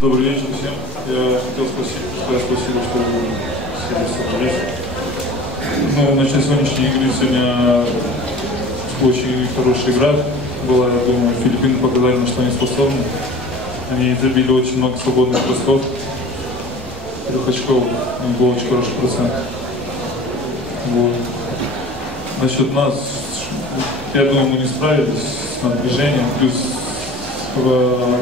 Добрый вечер всем. Я хотел сказать спасибо, что вы сегодня собрались. Ну, начать сегодняшней игры сегодня очень хорошая игра была. Я думаю, Филиппины показали, на что они способны. Они забили очень много свободных бросков. 3 очков. У них был очень хороший процент. Вот. Насчет нас, я думаю, мы не справились с напряжением, плюс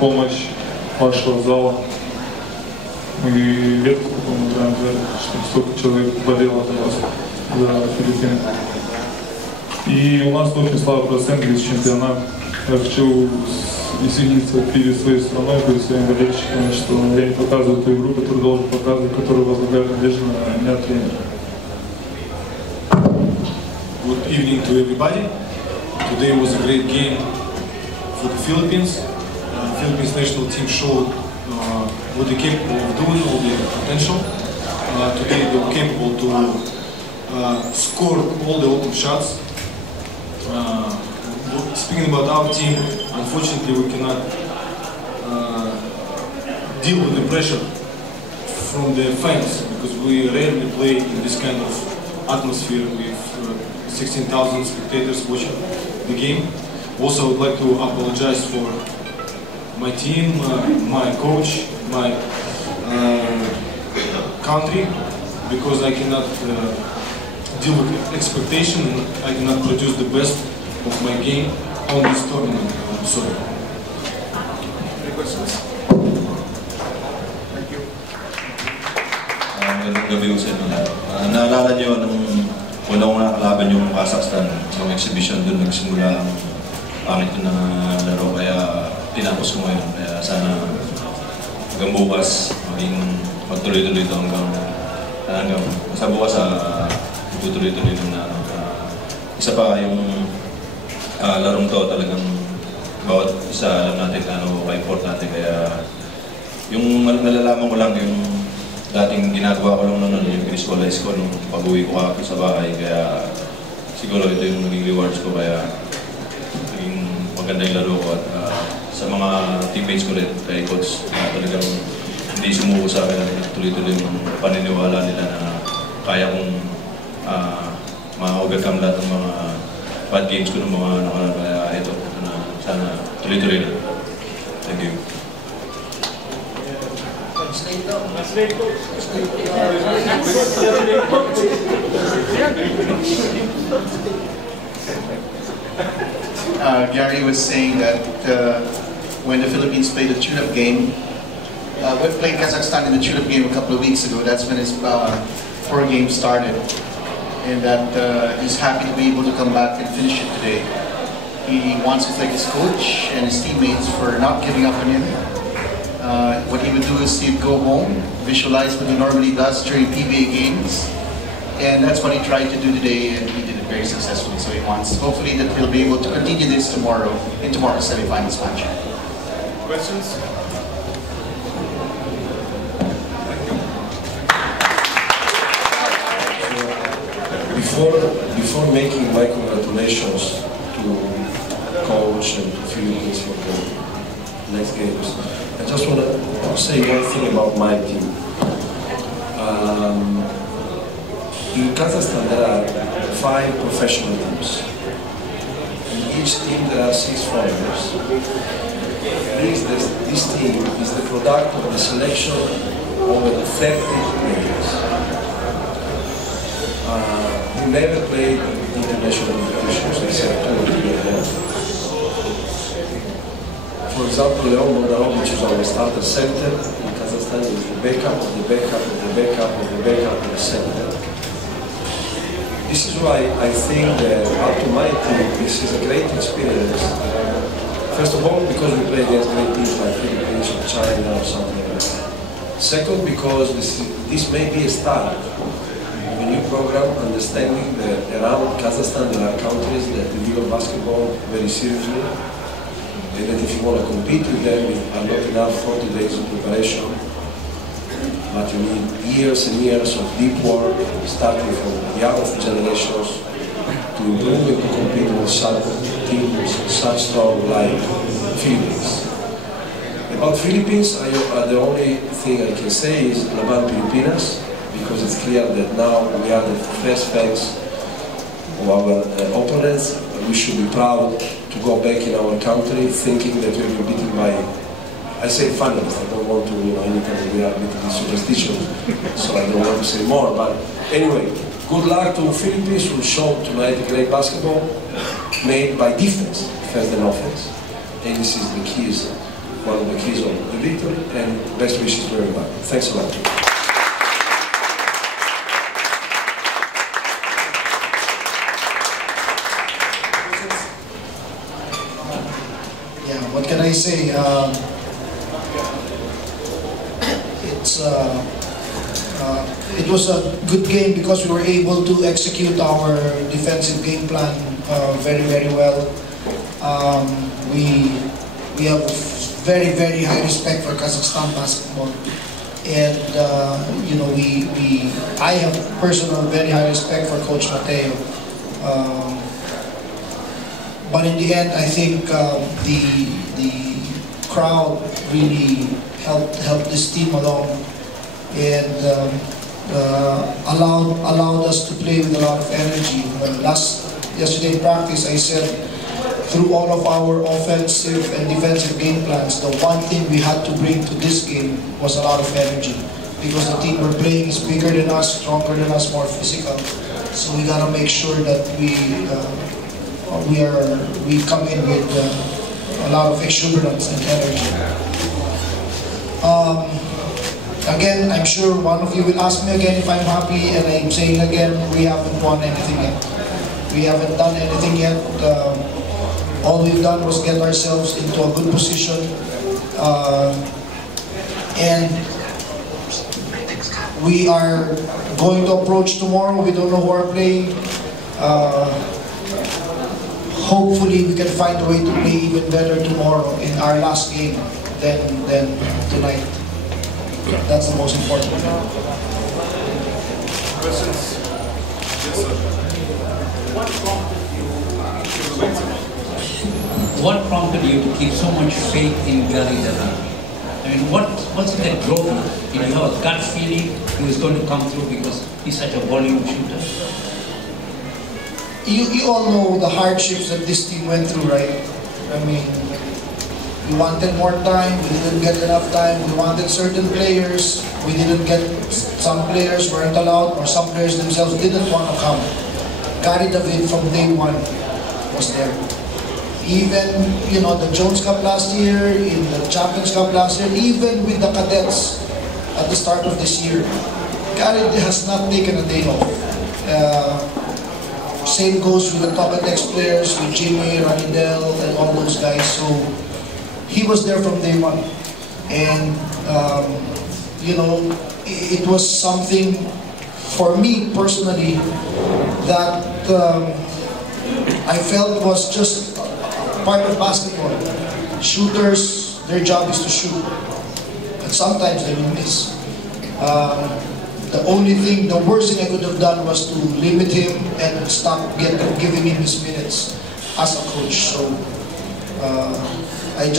помощь вашего зала. Мы редко потом играем, чтобы столько человек болело за нас, за Филиппины. И у нас очень слабый процент весь чемпионат. Я хочу извиниться перед своей страной, перед своими болельщиками, что я не показываю ту игру, которую должен показывать, которую возлагает надежда на меня тренер. Good evening to everybody. Today was a great game for the Philippines. Philippines national team showed what they're capable of doing, all their potential. Today they were capable to score all the open shots. Speaking about our team, unfortunately we cannot deal with the pressure from the fans because we rarely play in this kind of atmosphere with 16,000 spectators watching the game. Also, I would like to apologize for my team, my coach, my country, because I cannot deal with expectation and I cannot produce the best of my game on this tournament. I'm sorry. Any questions? Thank you. Magandang gabi sa inyo lahat. Naalala niyo nung unang nakalaban yung Kazakhstan, yung exhibition doon nagsimula ang pangit na laro, kaya tinapos ko ngayon. Kaya sana hanggang bukas magtuloy-tuloy ito hanggang sa bukas tutuloy-tuloy na isa pa yung larong to talagang bawat isa alam natin ano ka-importante, kaya yung nalalaman ko lang yung dating ginagawa ko lang noon yung visualize ko nung pag-uwi ko sa bahay, kaya siguro ito yung naging rewards ko, kaya naging maganda yung laro ko at sa mga teammates ko rin, kay coach na talagang hindi sumuko sa akin at tuloy-tuloy yung paniniwala nila na kaya kong ma-overcome lahat ng mga bad games ko ng mga nakaraan, kaya ito na sana tuloy-tuloy na. Thank you. Gary was saying that when the Philippines played the tune-up game, we played Kazakhstan in the tune-up game a couple of weeks ago. That's when his 4 games started, and that he's happy to be able to come back and finish it today. He wants to thank his coach and his teammates for not giving up on him. What he would do is he'd go home, visualize what he normally does during PBA games, and that's what he tried to do today, and he did it very successfully. So he wants, hopefully, that we'll be able to continue this tomorrow in tomorrow's semifinals match. Questions? Before making my congratulations to coach and to Philippines for the next games, I just want to say one thing about my team. In Kazakhstan there are 5 professional teams. In each team there are 6 foreigners. This team is the product of the selection of over 30 players. We never played international competitions except 2 or 3 of them. For example, Leon Moldarov, which is our starter center in Kazakhstan, is the backup of the backup of the backup of the backup of the center. This is why I think that up to my team, this is a great experience. First of all, because we play against great teams like Philippines or China or something like that. Second, because this may be a start of a new program, understanding that around Kazakhstan there are countries that develop basketball very seriously. And that if you want to compete with them, it are not enough 40 days of preparation, but you need years and years of deep work, starting from young generations, to improve and to compete with such teams, such strong like Philippines. At About Philippines, the only thing I can say is Laban Pilipinas, because it's clear that now we are the first fans of our opponents. We should be proud to go back in our country thinking that we will be beaten by, I say finalists, I don't want to, anytime we are a little superstitious, so I don't want to say more, but anyway, good luck to Philippines, who showed tonight great basketball, made by defense, first than offense, and this is the keys, one of the keys of the victory, and best wishes to everybody. Thanks a lot. Yeah, what can I say? It was a good game because we were able to execute our defensive game plan very, very well. We have very, very high respect for Kazakhstan basketball, and I have personal very high respect for Coach Mateo. But in the end, I think the crowd really helped this team along, and allowed us to play with a lot of energy. Yesterday in practice, I said through all of our offensive and defensive game plans, the one thing we had to bring to this game was a lot of energy, because the team we're playing is bigger than us, stronger than us, more physical. So we gotta make sure that we come in with a lot of exuberance and energy. Again, I'm sure one of you will ask me again if I'm happy, and I'm saying again, we haven't won anything yet. We haven't done anything yet. All we've done was get ourselves into a good position, and we are going to approach tomorrow. We don't know who are playing. Hopefully we can find a way to play even better tomorrow in our last game than tonight. That's the most important thing. Questions? Yes, sir. What prompted you to keep so much faith in Gary Dada? I mean, what's it that drove you? You have a gut feeling he was going to come through because he's such a volume shooter? You all know the hardships that this team went through, right? I mean, we wanted more time, we didn't get enough time, we wanted certain players, we didn't get, some players weren't allowed, or some players themselves didn't want to come. Gary David from day one was there. Even, the Jones Cup last year, in the Champions Cup last year, even with the cadets at the start of this year, Gary has not taken a day off. Same goes with the Tokatex players, with Jimmy, Ranidel, and all those guys. So he was there from day one, and it was something for me personally that I felt was just part of basketball. Shooters, their job is to shoot, and sometimes they will miss. The worst thing I could have done was to limit him and stop giving him his minutes as a coach. So I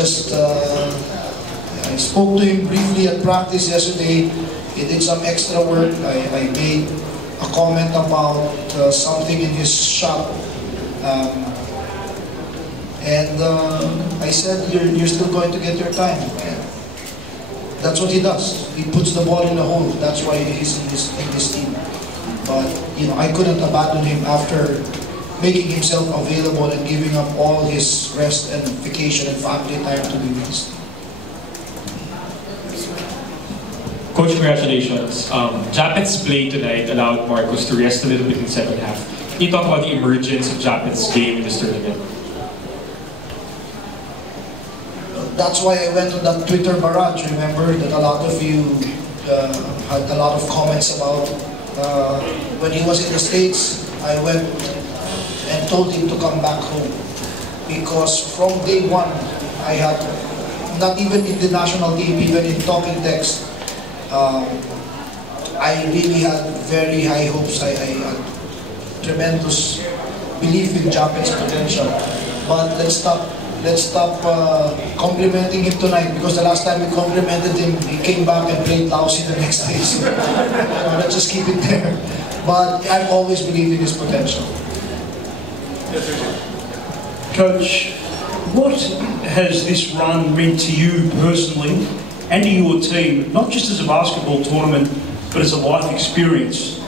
spoke to him briefly at practice yesterday. He did some extra work. I made a comment about something in his shot. I said, you're still going to get your time. And that's what he does. He puts the ball in the hole. That's why he's in this team. But I couldn't abandon him after making himself available and giving up all his rest and vacation and family time to be with his team. Coach, congratulations. Japet's play tonight allowed Marcos to rest a little bit in the second half. Can you talk about the emergence of Japet's game in this tournament? That's why I went to that Twitter barrage, remember, that a lot of you had a lot of comments about. When he was in the States, I went and told him to come back home. Because from day one, I had, not even in the national team, even in talking text, I really had very high hopes. I had tremendous belief in Japet's potential. But let's stop let's stop complimenting him tonight, because the last time we complimented him, he came back and played lousy the next day. So let's just keep it there. But I've always believed in his potential. Coach, what has this run meant to you personally and to your team, not just as a basketball tournament, but as a life experience?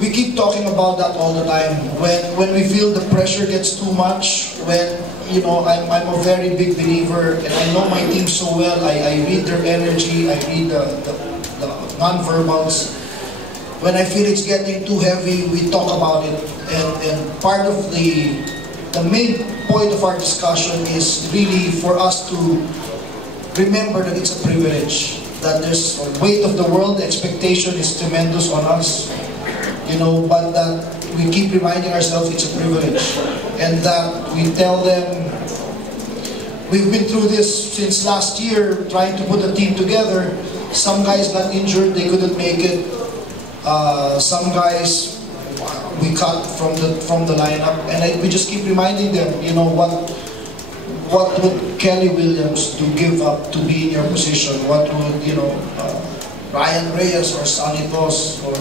We keep talking about that all the time. When we feel the pressure gets too much, when, you know, I'm a very big believer, and I know my team so well. I read their energy, I read the non-verbals. When I feel it's getting too heavy, we talk about it. And part of the main point of our discussion is really for us to remember that it's a privilege, that there's a weight of the world, the expectation is tremendous on us, you know, but that we keep reminding ourselves it's a privilege, and that we tell them, we've been through this since last year, trying to put a team together. Some guys got injured, they couldn't make it. Some guys we cut from the lineup, and we just keep reminding them, you know, what would Kelly Williams do give up to be in your position? What would, you know, Ryan Reyes or Sonny Tos or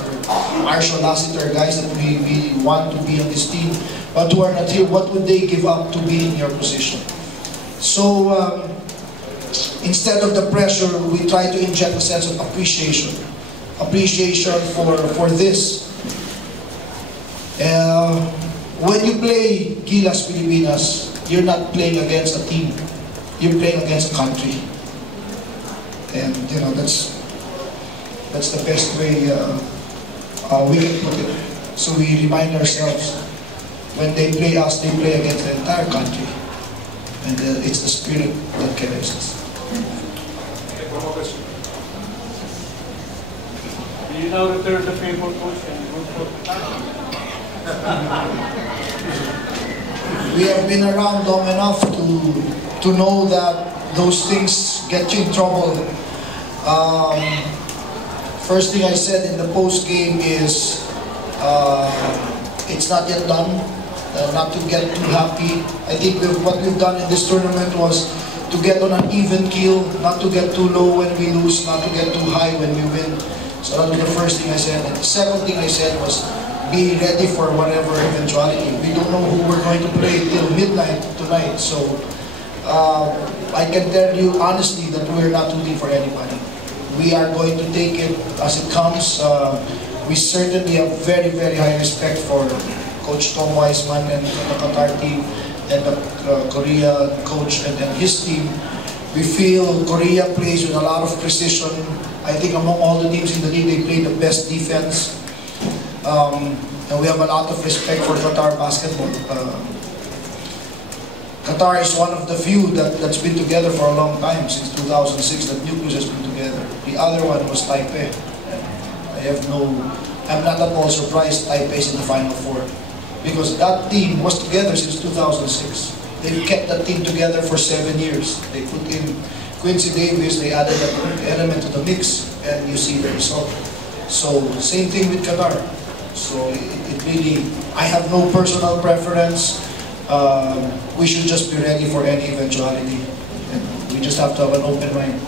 Marshall Lassiter, guys that we want to be on this team, but who are not here, what would they give up to be in your position? So instead of the pressure, we try to inject a sense of appreciation for this. When you play Gilas Pilipinas, you're not playing against a team, you're playing against a country, and you know that's the best way we can put it. So we remind ourselves, when they play us, they play against the entire country, and it's the spirit that carries us. One more question. Do you now return the favor, coach, and go for the We have been around long enough to know that those things get you in trouble. First thing I said in the post game is it's not yet done. Not to get too happy. I think what we've done in this tournament was to get on an even keel, not to get too low when we lose, not to get too high when we win. So that was the first thing I said. And the second thing I said was, be ready for whatever eventuality. We don't know who we're going to play till midnight tonight. So I can tell you honestly that we're not rooting for anybody. We are going to take it as it comes. We certainly have very, very high respect for Coach Tom Weisman and the Qatar team and the Korea coach and his team. We feel Korea plays with a lot of precision. I think among all the teams in the league, they play the best defense. And we have a lot of respect for Qatar basketball. Qatar is one of the few that's been together for a long time, since 2006, that nucleus has been together. The other one was Taipei. I'm not at all surprised Taipei is in the Final Four, because that team was together since 2006. They kept that team together for 7 years. They put in Quincy Davis, they added that element to the mix, and you see the result. So, same thing with Qatar. So, it really, I have no personal preference. We should just be ready for any eventuality. And we just have to have an open mind.